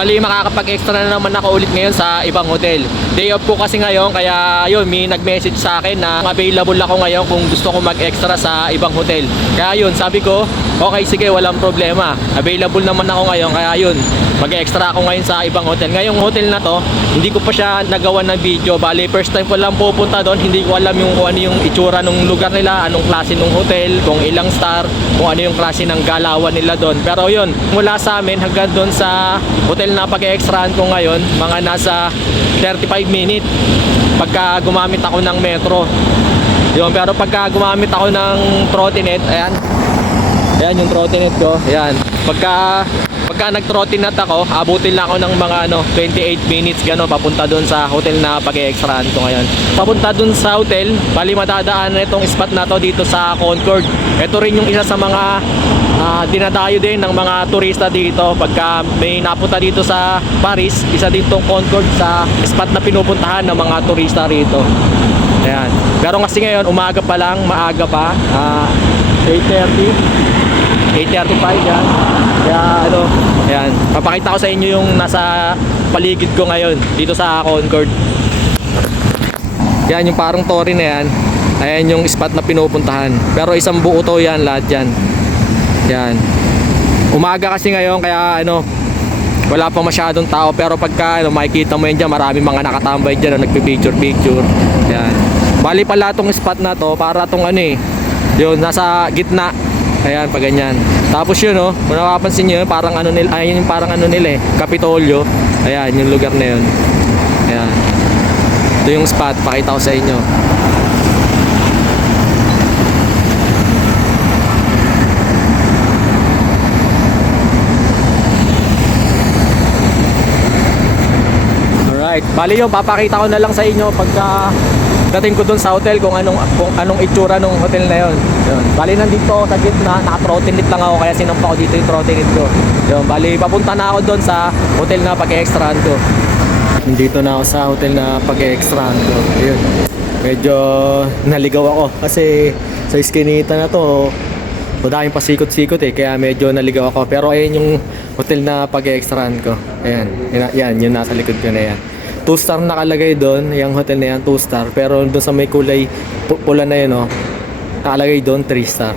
Bali makakapag-extra na naman ako ulit ngayon sa ibang hotel. Day off ko kasi ngayon, kaya yun, may nag-message sa akin na available ako ngayon kung gusto ko mag-extra sa ibang hotel. Kaya yun, sabi ko, okay sige, walang problema. Available naman ako ngayon, kaya yun, mag-extra ako ngayon sa ibang hotel. Ngayong hotel na to, hindi ko pa siya nagawa ng video. Bali first time ko lang pupunta doon, hindi ko alam yung kung ano yung itsura ng lugar nila, anong klase ng hotel, kung ilang star, kung ano yung klase ng galawan nila doon. Pero yun, mula sa amin hanggang doon sa hotel na pag-extraan ko ngayon, mga nasa 35 minutes pagka gumamit ako ng metro. Yun, pero pagka gumamit ako ng trottinette, ayan yung trottinette ko, ayan. Pagka nag-trottinette ako, abutin lang ako ng mga 28 minutes gano'n papunta doon sa hotel na pag-extraan ko ngayon. Papunta doon sa hotel, bali madadaan na itong spot na to dito sa Concord. Ito rin yung isa sa mga dinadayo din ng mga turista dito pagka may napunta dito sa Paris. Isa din tong Concord sa spot na pinupuntahan ng mga turista rito. Ayan. Pero kasi ngayon umaga pa lang, maaga pa, 8:35 yan. Kaya ayan, papakita ko sa inyo yung nasa paligid ko ngayon dito sa Concord. Yan yung parang tori na yan. Ayan yung spot na pinupuntahan. Pero isang buo to yan, lahat yan. Yan. Umaga kasi ngayon kaya wala pa masyadong tao, pero pagka makikita mo yan dyan, marami mga nakatambay dyan na nagpipicture. Yan. Bali pala tong spot na to, para tong yun, nasa gitna. Ayan, pa ganyan. Tapos yun, kung napapansin nyo, parang ayun yung parang nila Kapitolyo. Ayan, yung lugar na yun. Ayan. Ito yung spot, pakita ko sa inyo. Alright, bali yun, papakita ko na lang sa inyo pagka dating ko dun sa hotel kung anong itsura ng hotel na yon. Yun. Bali nandito sa gitna, naka-trottinette lang ako kaya sinampa ko dito yung trottinette ko. Yun. Bali papunta na ako dun sa hotel na pag-extraan ko. Nandito na ako sa hotel na pag-extraan ko. Ayun. Medyo naligaw ako kasi sa iskinita na to madaming pasikot-sikot kaya medyo naligaw ako. Pero ayun yung hotel na pag-extraan ko. Ayan. Yan, yung nasa likod ko na yan. 2-star nakalagay doon, yung hotel na yan 2-star, pero doon sa may kulay pula na yun nakalagay doon 3-star.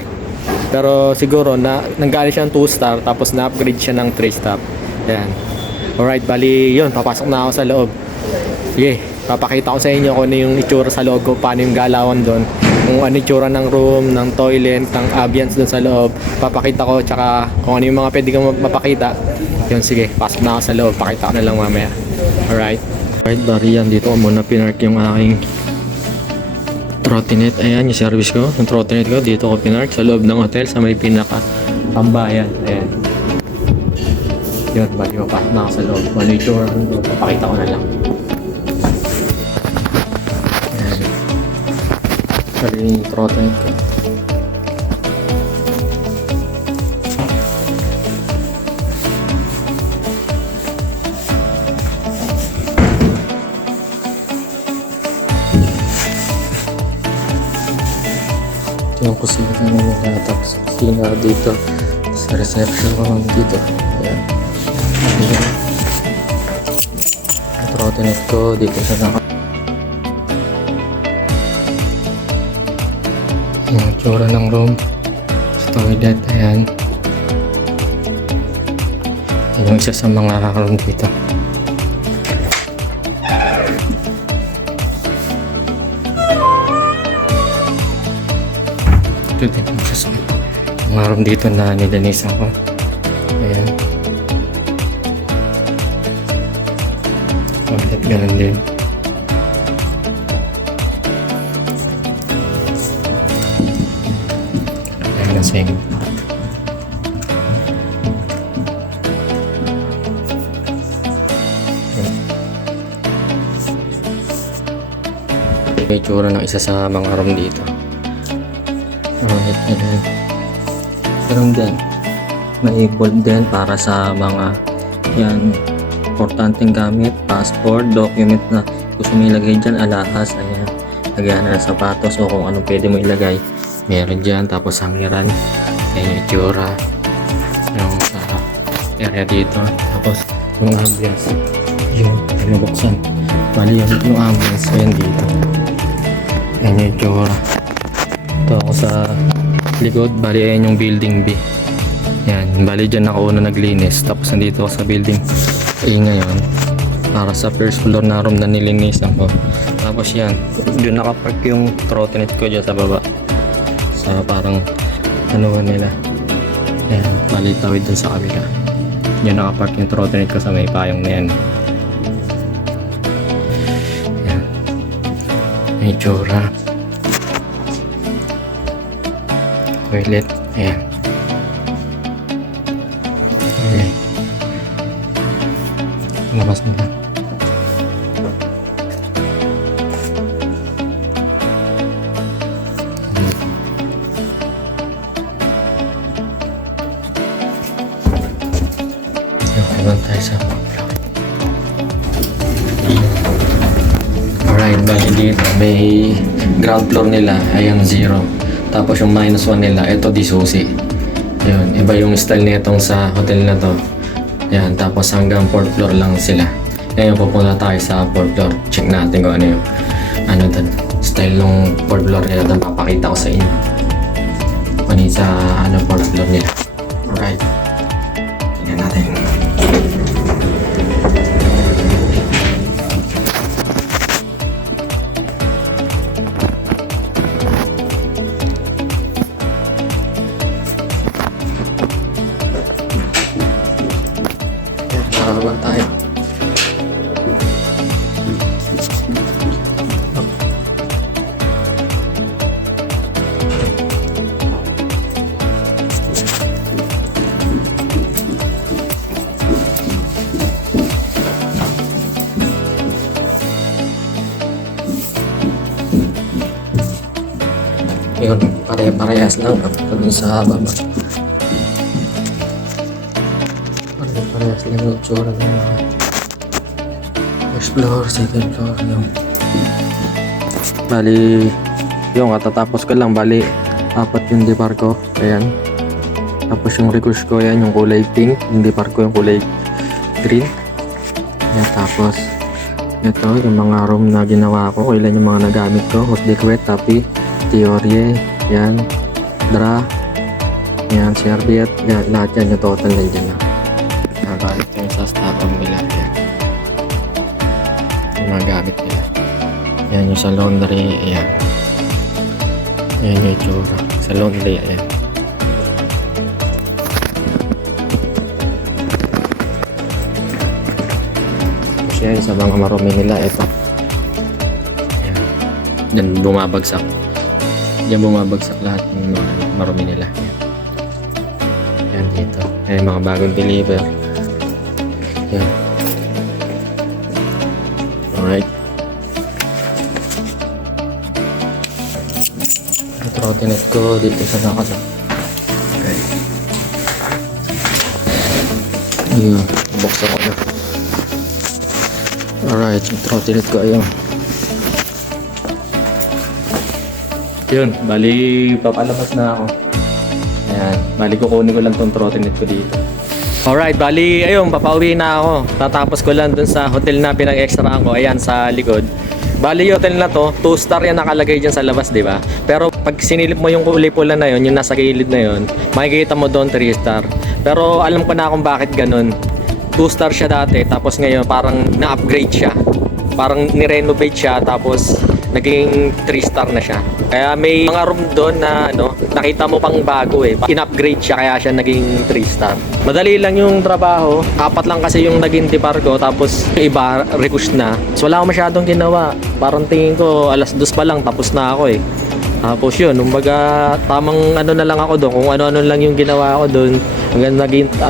Pero siguro nanggaling siya ng 2-star tapos na-upgrade siya ng 3-star. Ayan. Alright, bali yun, papasok na ako sa loob. Sige, papakita ko sa inyo kung ano yung itsura sa loob ko, paano yung galawan doon, kung ano yung itsura ng room, ng toilet, ng ambience doon sa loob. Papakita ko, tsaka kung ano yung mga pwede kong mapakita. Yun, sige, pasok na ako sa loob, pakita ko na lang mamaya. Alright. Alright, bari yan. Dito ko muna pinark yung aking trottinette. Ayan, yung service ko. Yung trottinette ko, dito ko pinark sa loob ng hotel sa may pinaka-tambayan. Ayan. Yun, bali ko pa na ako sa loob. Ano yung tour? Papakita ko na lang. Ayan. Bali yung trottinette ko. Yung kusina nila, tapos kusina dito sa reception dito. Ayan. Ayan. Ang trottinette ko dito sa yung tsura ng room sa toilet. Ayan. Ayan yung isa sa mga room dito. Ito din yung isa sa mga room dito na nilanisan ko. Ayan. Toilet, ganun din. Ayan na same. May tsura ng isa sa mga room dito. Alright, ayan. Ganun din. May bulb din para sa mga importanteng gamit, passport, document na gusto mo ilagay dyan, alahas, ayan. Lagyan na ng sapatos o kung anong pwede mo ilagay. Meron dyan, tapos hangiran. Ayan yung itsura. Yung sa area dito. Tapos yung ambience. Yung nabuksan. Bali yung ambience. Ayan dito. Ayan yung itsura. Ito ako sa likod. Bali ayan yung building B. Yan. Bali dyan ako una naglinis. Tapos nandito ako sa building A ngayon. Para sa first floor na room na nilinisan ko. Tapos yan. Doon nakapark yung trottinette ko dyan sa baba. Sa parang anuhan nila. Ayan. Bali tawid dun sa kabila. Yan nakapark yung trottinette ko sa may payong na yan. Yan. May tsura. Toilet. Ayan. Okay. Labas nila. Naman tayo sa floor. Alright, bali dito may ground floor nila, ayan 0. Tapos yung -1 nila, ito di susi. Yun, iba yung style nitong sa hotel na to. Yan, tapos hanggang 4th floor lang sila. Ngayon pupunta tayo sa 4th floor. Check natin kung ano yung dun, style ng 4th floor nila. Doon papakita ko sa inyo. Ano yung sa 4th floor nila. Alright. Tingnan natin. Nakakabang tayo. Yun, pare-parehas lang. Doon sa baba. Pare-parehas lang yung tsura ng first floor, second floor. Yung bali, yung katatapos ko lang. Bali, 4 yung depar ko. Ayan. Tapos yung request ko, yan yung kulay pink. Yung depar ko yung kulay green. Ayan, tapos ito, yung mga room na ginawa ko. Ilan yung mga nagamit ko. Hot liquid, tapi Teorye, yan, dra, yan, serviette, yan, lahat yan, yung total na dyan na. Nagalit yung sa staff room nila, yan. Yung mga gamit nila. Yan yung sa laundry, ayan. Ayan yung itsura. Sa laundry, ayan. Tapos yan, sa mga marumi nila, ito. Ayan. Yan, bumabagsak. Diyan bumabagsak lahat ng mga marumi nila. Yan dito. Yan mga bagong deliver. Yan. Alright. Yung trottinette ko dito sa nakasa. Okay. Yun. Buksan ko na. Alright. Yung trottinette ko ayun. Yun, bali papalabas na ako. Ayan, bali kukunin ko lang tong trottinette ko dito. Alright, bali ayun, papauwi na ako. Tatapos ko lang dun sa hotel na pinag-extraan ko. Ayan, sa likod. Bali yung hotel na to, 2-star yan nakalagay dyan sa labas, di ba? Pero pag sinilip mo yung kulay pula na yun, yung nasa gilid na yun, makikita mo doon 3-star. Pero alam ko na kung bakit ganun. 2-star siya dati, tapos ngayon parang na-upgrade siya. Parang ni-renovate siya, tapos naging 3-star na siya. Kaya may mga room doon na nakita mo pang bago eh. In-upgrade siya kaya siya naging 3-star. Madali lang yung trabaho. 4 lang kasi yung naging depar ko, tapos iba request na. So wala akong masyadong ginawa. Parang tingin ko 2:00 pa lang tapos na ako eh. Tapos yun, kumbaga tamang na lang ako doon. Kung ano-ano lang yung ginawa ko doon. Hanggang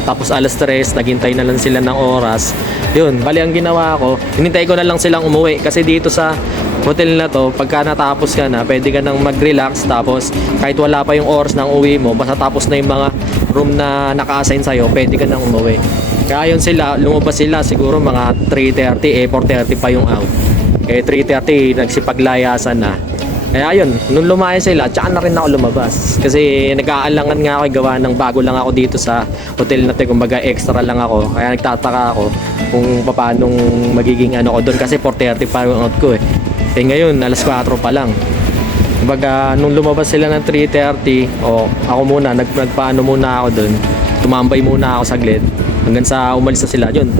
tapos 3:00, naghintay na lang sila ng oras. Yun, bali ang ginawa ko, hinintay ko na lang silang umuwi. Kasi dito sa hotel na to, pagka natapos ka na, pwede ka nang mag-relax. Tapos kahit wala pa yung oras ng uwi mo, basta tapos na yung mga room na naka-assign sa'yo, pwede ka nang umuwi. Kaya yun sila, lumabas sila siguro mga 3:30, 4:30 pa yung out. 3:30, nagsipaglayasan na. Kaya yun, nung lumaya sila, tsaka na rin ako lumabas. Kasi nag-aalangan nga ako, gawa ng bago lang ako dito sa hotel na to, kumbaga extra lang ako. Kaya nagtataka ako, kung paano magiging ano ko doon kasi 4:30 pa yung out ko eh. Eh ngayon, alas 4 pa lang. Kumbaga, nung lumabas sila ng 3:30, ako muna, nagpaano muna ako doon. Tumambay muna ako saglit hanggang sa umalis na sila. Yun,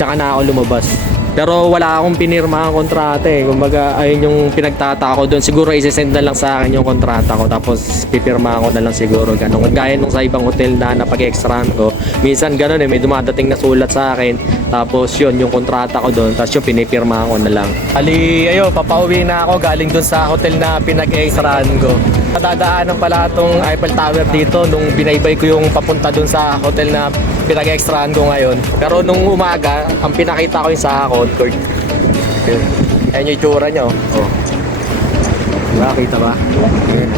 tsaka na ako lumabas. Pero wala akong pinirma ang kontrata eh. Kumbaga, ayun yung pinagtataka ko doon. Siguro isesend na lang sa akin yung kontrata ko. Tapos pipirma ko na lang siguro. Ganun. Gaya nung sa ibang hotel na napag-extrahan ko. Minsan ganun eh. May dumadating na sulat sa akin. Tapos yun, yung kontrata ko doon. Tapos yung pinipirma ko na lang. Ali, ayun, papauwi na ako galing doon sa hotel na pinag-extrahan ko. Dadaanan pala itong Eiffel Tower dito nung binaybay ko yung papunta doon sa hotel na pinag-extrahan ko ngayon. Pero nung umaga, ang pinakita ko yung sa Concord. Ayan yung itsura niya. Oh. Diba? Kita ba? Ayan.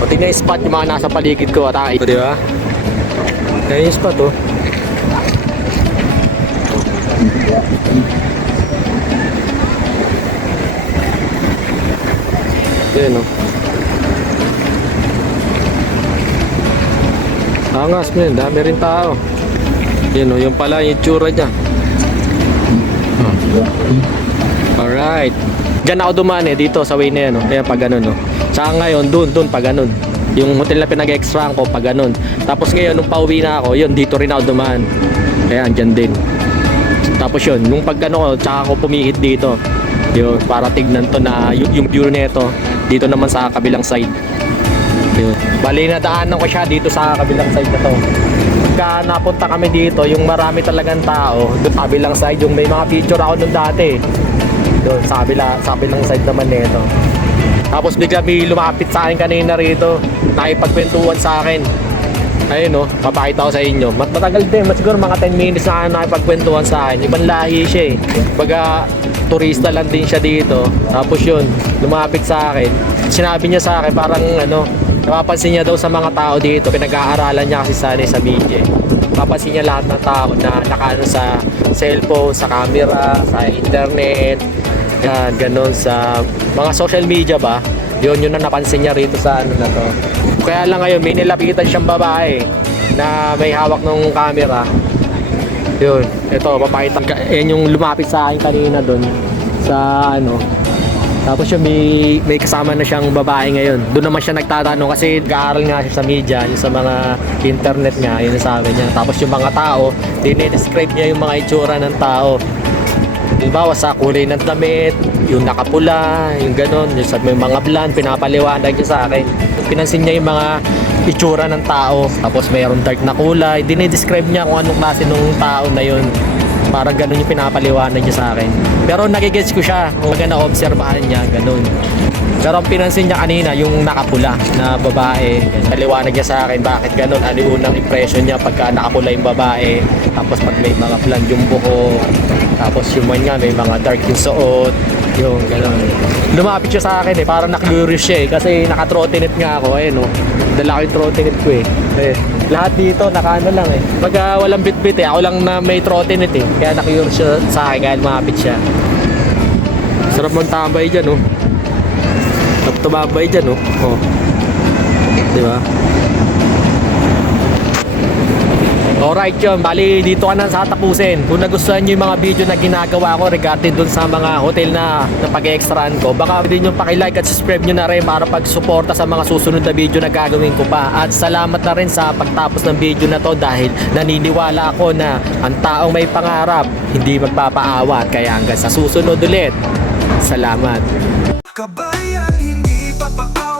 O tingnan yung spot yung mga nasa paligid ko. Atake. O diba? Ayan yung spot oh. Ayan oh. Angas men, dami rin tao. Yan o, yung pala yung tsura niya. Alright. Diyan ako dumaan eh, dito sa way na yan o. Kaya pag ganun o. Tsaka ngayon, dun pag ganun. Yung hotel na pinag-extrahan ko, pag ganun. Tapos ngayon, nung pauwi na ako, yun, dito rin ako dumaan. Kaya andyan din. Tapos yun, nung pag ano ko, tsaka ako pumihit dito. Yun, para tignan to na yung view nito. Dito naman sa kabilang side. Yun. Bali na daanan ko siya dito sa kabilang side na to. Pagka napunta kami dito, yung marami talagang tao, doon sa kabilang side, yung may mga picture ako doon dati. Doon sa kabilang side naman nito. Tapos bigla may lumapit sa akin kanina rito, nakipagkwentuhan sa akin. Ayun oh, papakita ko sa inyo. Matagal din, siguro mga 10 minutes na nakipagkwentuhan sa akin. Ibang lahi siya eh. Baga turista lang din siya dito. Tapos yun, lumapit sa akin. Sinabi niya sa akin parang ano, napapansin niya daw sa mga tao dito, pinag-aaralan niya kasi sana sa media. Napapansin niya lahat ng tao na nakaano sa cellphone, sa camera, sa internet, yan, ganun, sa mga social media ba. Yun na napansin niya rito sa ano na to. Kaya lang ngayon, may nilapitan siyang babae na may hawak ng camera. Yun, ito, papakita. Yan yung lumapit sa akin kanina doon sa ano. Tapos yung may kasama na siyang babae ngayon. Doon naman siya nagtatanong kasi nag-aaral nga siya sa media, yung sa mga internet niya, yun ang sabi niya. Tapos yung mga tao, dinidescribe niya yung mga itsura ng tao. Halimbawa sa kulay ng damit, yung nakapula, yung ganon, yung sa may mga blonde, pinapaliwanag niya sa akin. Pinansin niya yung mga itsura ng tao. Tapos mayroong dark na kulay, dinidescribe niya kung anong klase ng tao na yun. Parang ganun yung pinapaliwanag niya sa akin. Pero nagigets ko siya kung na-obserbahan niya, ganun. Pero ang pinansin niya kanina, yung nakapula na babae. Paliwanag niya sa akin bakit ganun. Ano yung unang impression niya pagka nakapula yung babae. Tapos pag may mga blonde yung buho. Tapos yung man nga, may mga dark yung suot. Yung ganun. Lumapit siya sa akin eh, parang na-curious siya eh. Kasi naka-trottinette nga ako, ayun oh. Dala ko yung trottinette ko eh. Lahat dito nakaano lang eh. Pag walang bit-bit eh, ako lang na may trottinette eh. Kaya na-curious siya sa akin kahit lumapit siya. Sarap magtambay dyan oh. Sarap tumambay dyan oh. Oh. Diba? Alright yun, bali dito ka na sa tapusin. Kung nagustuhan nyo yung mga video na ginagawa ko regarding dun sa mga hotel na pag-extrahan ko, baka pwede nyo pakilike at subscribe nyo na rin para pagsuporta sa mga susunod na video na gagawin ko pa. At salamat na rin sa pagtapos ng video na to dahil naniniwala ako na ang taong may pangarap hindi magpapaawat. Kaya hanggang sa susunod ulit, salamat. Kabayan, hindi papaawa.